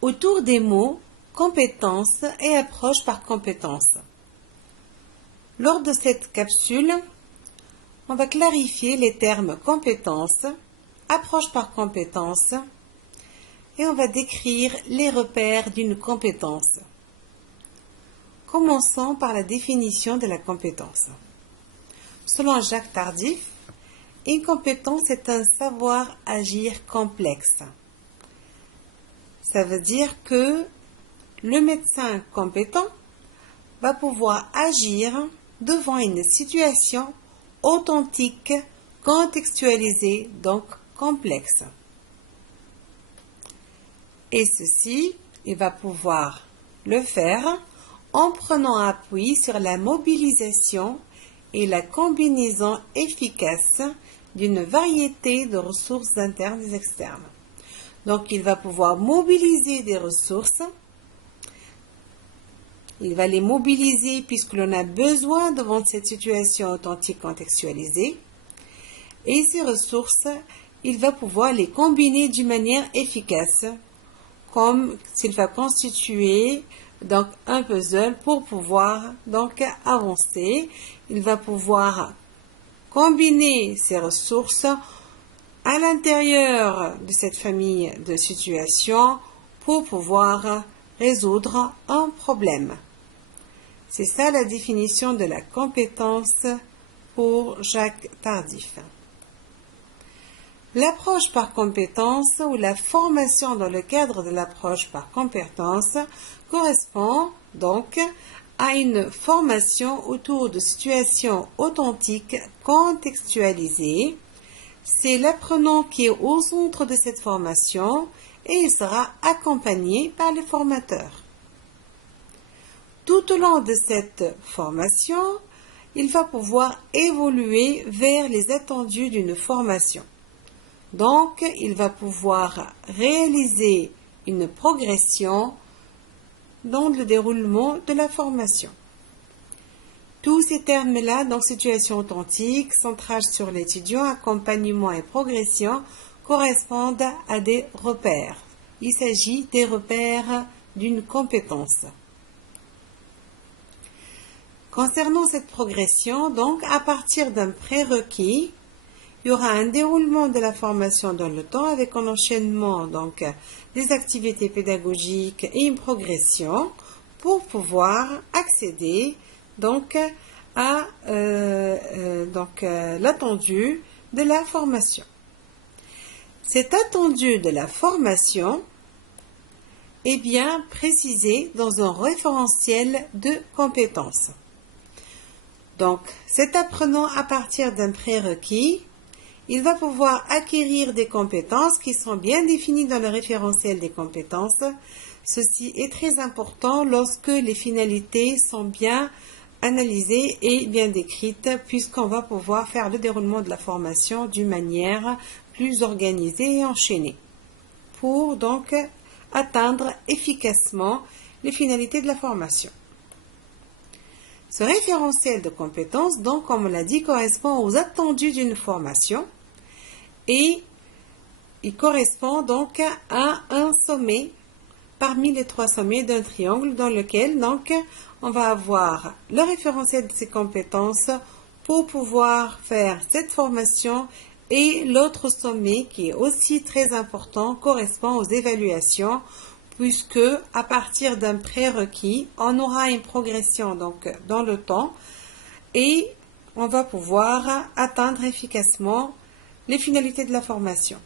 autour des mots compétences et approche par compétence. Lors de cette capsule, on va clarifier les termes compétences, approche par compétence et on va décrire les repères d'une compétence. Commençons par la définition de la compétence. Selon Jacques Tardif, une compétence est un savoir-agir complexe. Ça veut dire que le médecin compétent va pouvoir agir devant une situation authentique, contextualisée, donc complexe. Et ceci, il va pouvoir le faire en prenant appui sur la mobilisation et la combinaison efficace d'une variété de ressources internes et externes. Donc, il va pouvoir mobiliser des ressources. Il va les mobiliser puisque l'on a besoin devant cette situation authentique contextualisée. Et ces ressources, il va pouvoir les combiner d'une manière efficace, comme s'il va constituer donc un puzzle pour pouvoir donc avancer. Il va pouvoir combiner ces ressources à l'intérieur de cette famille de situations pour pouvoir résoudre un problème. C'est ça la définition de la compétence pour Jacques Tardif. L'approche par compétence ou la formation dans le cadre de l'approche par compétence correspond donc à une formation autour de situations authentiques contextualisées. C'est l'apprenant qui est au centre de cette formation et il sera accompagné par les formateurs. Tout au long de cette formation, il va pouvoir évoluer vers les attendus d'une formation. Donc, il va pouvoir réaliser une progression dans le déroulement de la formation. Tous ces termes-là, donc situation authentique, centrage sur l'étudiant, accompagnement et progression, correspondent à des repères. Il s'agit des repères d'une compétence. Concernant cette progression, donc, à partir d'un prérequis, il y aura un déroulement de la formation dans le temps avec un enchaînement donc des activités pédagogiques et une progression pour pouvoir accéder donc à l'attendu de la formation. Cet attendu de la formation est bien précisé dans un référentiel de compétences. Donc, cet apprenant à partir d'un prérequis, il va pouvoir acquérir des compétences qui sont bien définies dans le référentiel des compétences. Ceci est très important lorsque les finalités sont bien analysées et bien décrites, puisqu'on va pouvoir faire le déroulement de la formation d'une manière plus organisée et enchaînée, pour donc atteindre efficacement les finalités de la formation. Ce référentiel de compétences, donc, comme on l'a dit, correspond aux attendus d'une formation et il correspond donc à un sommet parmi les 3 sommets d'un triangle dans lequel donc on va avoir le référentiel de ces compétences pour pouvoir faire cette formation et l'autre sommet qui est aussi très important correspond aux évaluations puisque à partir d'un prérequis on aura une progression donc dans le temps et on va pouvoir atteindre efficacement les finalités de la formation.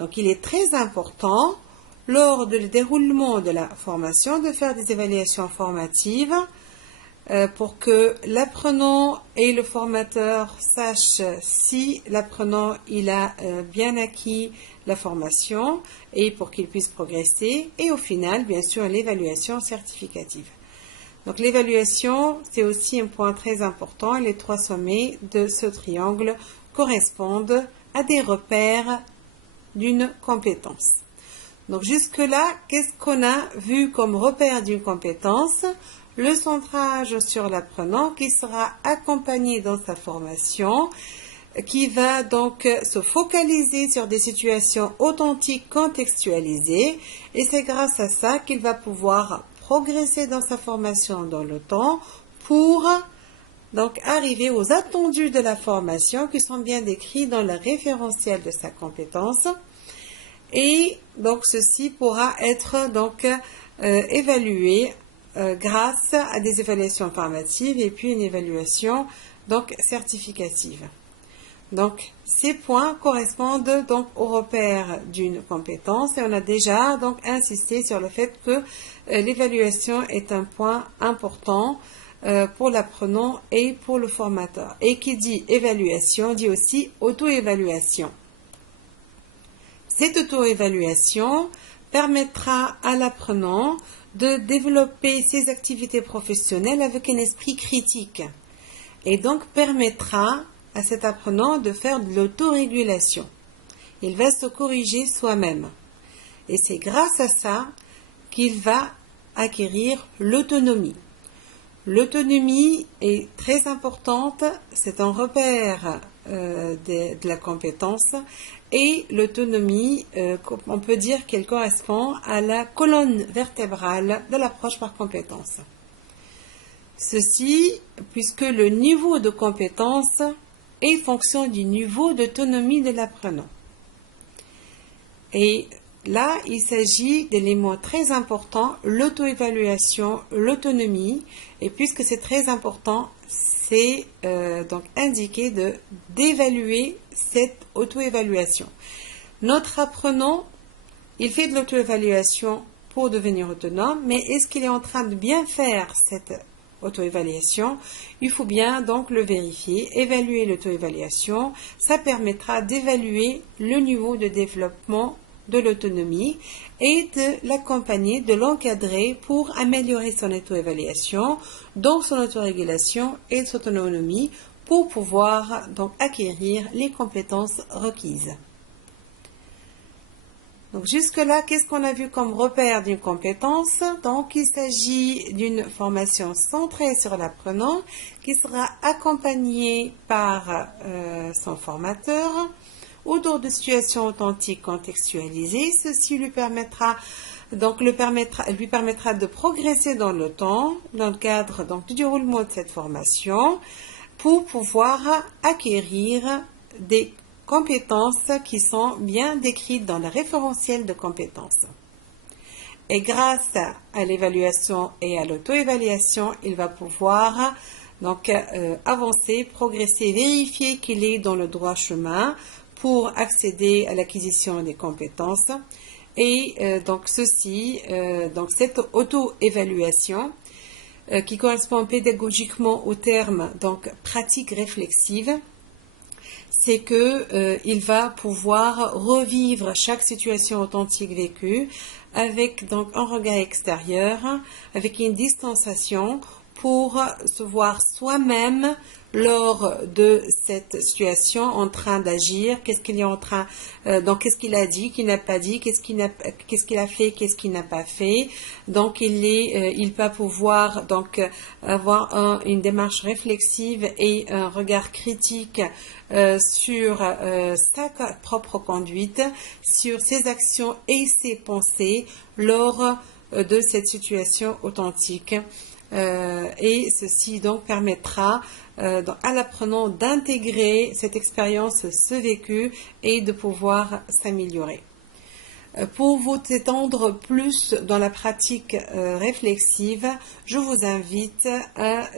Donc, il est très important, lors du déroulement de la formation, de faire des évaluations formatives pour que l'apprenant et le formateur sachent si l'apprenant il a bien acquis la formation et pour qu'il puisse progresser. Et au final, bien sûr, l'évaluation certificative. Donc, l'évaluation, c'est aussi un point très important. Les 3 sommets de ce triangle correspondent à des repères d'une compétence. Donc jusque-là, qu'est-ce qu'on a vu comme repère d'une compétence? Le centrage sur l'apprenant qui sera accompagné dans sa formation qui va donc se focaliser sur des situations authentiques contextualisées, et c'est grâce à ça qu'il va pouvoir progresser dans sa formation dans le temps pour donc arriver aux attendus de la formation qui sont bien décrits dans le référentiel de sa compétence. Et donc ceci pourra être donc évalué grâce à des évaluations formatives et puis une évaluation donc certificative. Donc ces points correspondent donc aux repères d'une compétence, et on a déjà donc insisté sur le fait que l'évaluation est un point important pour l'apprenant et pour le formateur. Et qui dit évaluation dit aussi auto-évaluation. Cette auto-évaluation permettra à l'apprenant de développer ses activités professionnelles avec un esprit critique, et donc permettra à cet apprenant de faire de l'autorégulation. Il va se corriger soi-même, et c'est grâce à ça qu'il va acquérir l'autonomie. L'autonomie est très importante, c'est un repère de la compétence, et l'autonomie, on peut dire qu'elle correspond à la colonne vertébrale de l'approche par compétence. Ceci, puisque le niveau de compétence est fonction du niveau d'autonomie de l'apprenant. Et là, il s'agit d'éléments très importants, l'auto-évaluation, l'autonomie, et puisque c'est très important, c'est donc indiqué d'évaluer cette auto-évaluation. Notre apprenant, il fait de l'auto-évaluation pour devenir autonome, mais est-ce qu'il est en train de bien faire cette auto-évaluation? Il faut bien donc le vérifier, évaluer l'auto-évaluation. Ça permettra d'évaluer le niveau de développement de l'autonomie et de l'accompagner, de l'encadrer pour améliorer son auto-évaluation, donc son autorégulation et son autonomie, pour pouvoir donc acquérir les compétences requises. Donc jusque-là, qu'est-ce qu'on a vu comme repère d'une compétence? Donc il s'agit d'une formation centrée sur l'apprenant qui sera accompagnée par son formateur autour de situations authentiques contextualisées. Ceci lui permettra de progresser dans le temps, dans le cadre donc, du déroulement de cette formation, pour pouvoir acquérir des compétences qui sont bien décrites dans le référentiel de compétences. Et grâce à l'évaluation et à l'auto-évaluation, il va pouvoir donc avancer, progresser, vérifier qu'il est dans le droit chemin pour accéder à l'acquisition des compétences. Et donc donc cette auto-évaluation qui correspond pédagogiquement au terme donc pratique réflexive, c'est que il va pouvoir revivre chaque situation authentique vécue avec donc un regard extérieur, avec une distanciation pour se voir soi-même lors de cette situation en train d'agir, qu'est-ce qu'il est en train, donc qu'est-ce qu'il a dit, qu'il n'a pas dit, qu'est-ce qu'il a fait, qu'est-ce qu'il n'a pas fait. Donc il va pouvoir donc avoir une démarche réflexive et un regard critique sur sa propre conduite, sur ses actions et ses pensées lors de cette situation authentique. Et ceci donc permettra à l'apprenant d'intégrer cette expérience, ce vécu, et de pouvoir s'améliorer. Pour vous étendre plus dans la pratique réflexive, je vous invite à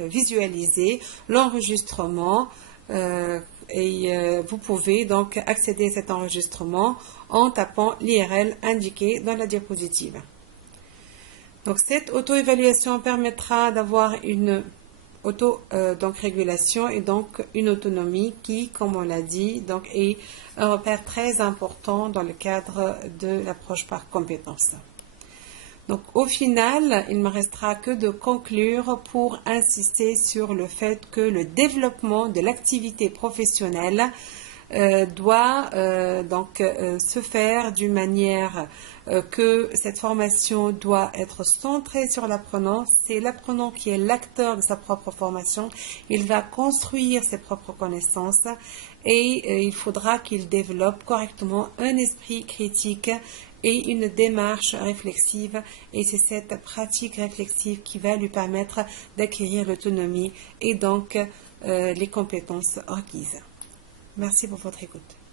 visualiser l'enregistrement et vous pouvez donc accéder à cet enregistrement en tapant l'IRL indiqué dans la diapositive. Donc cette auto-évaluation permettra d'avoir une régulation et donc une autonomie qui, comme on l'a dit, donc est un repère très important dans le cadre de l'approche par compétences. Donc au final, il ne me restera que de conclure pour insister sur le fait que le développement de l'activité professionnelle doit se faire d'une manière que cette formation doit être centrée sur l'apprenant. C'est l'apprenant qui est l'acteur de sa propre formation. Il va construire ses propres connaissances et il faudra qu'il développe correctement un esprit critique et une démarche réflexive, et c'est cette pratique réflexive qui va lui permettre d'acquérir l'autonomie et donc les compétences requises. Merci pour votre écoute.